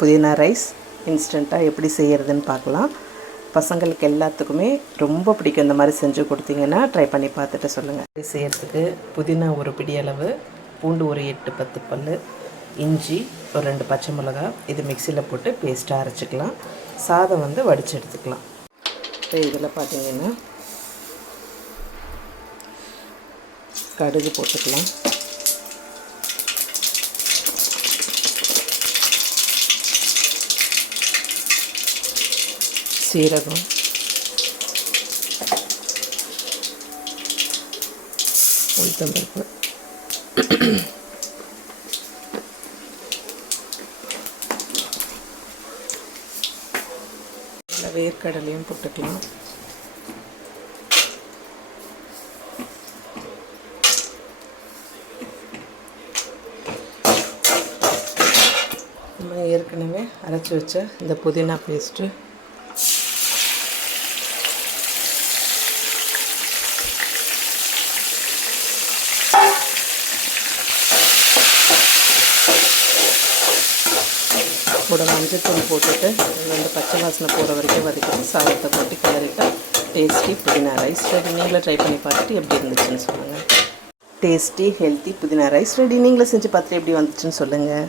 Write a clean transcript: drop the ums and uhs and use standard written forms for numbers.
புதினா ரைஸ் இன்ஸ்டண்ட்டாக எப்படி செய்கிறதுன்னு பார்க்கலாம். பசங்களுக்கு எல்லாத்துக்குமே ரொம்ப பிடிக்கும். இந்த மாதிரி செஞ்சு கொடுத்தீங்கன்னா ட்ரை பண்ணி பார்த்துட்டு சொல்லுங்கள். செய்கிறதுக்கு புதினா ஒரு பிடி அளவு, பூண்டு ஒரு 8-10 பல், இஞ்சி ஒரு 2 பச்சை மிளகா, இது மிக்சியில் போட்டு பேஸ்ட்டாக அரைச்சிக்கலாம். சாதம் வடித்து எடுத்துக்கலாம். இப்போ இதில் பார்த்திங்கன்னா கடுகு போட்டுக்கலாம். சீரகம், உளுத்தம்பருப்பு, வேர்க்கடலையும் போட்டுக்கலாம். நம்ம ஏற்கனவே அரைச்சி வச்ச இந்த புதினா பேஸ்ட்டு கூட மஞ்சத்தூள் போட்டுட்டு இது பச்சை வாசனை போகிற வரைக்கும் வதக்கிட்டு சாதத்தை போட்டு கிளறிட்டு டேஸ்டி புதினா ரைஸ் ரெடி. நீங்களே ட்ரை பண்ணி பார்த்துட்டு எப்படி இருந்துச்சுன்னு சொல்லுங்கள். டேஸ்டி ஹெல்த்தி புதினா ரைஸ் ரெடி. நீங்களே செஞ்சு பார்த்துட்டு எப்படி வந்துச்சுன்னு சொல்லுங்கள்.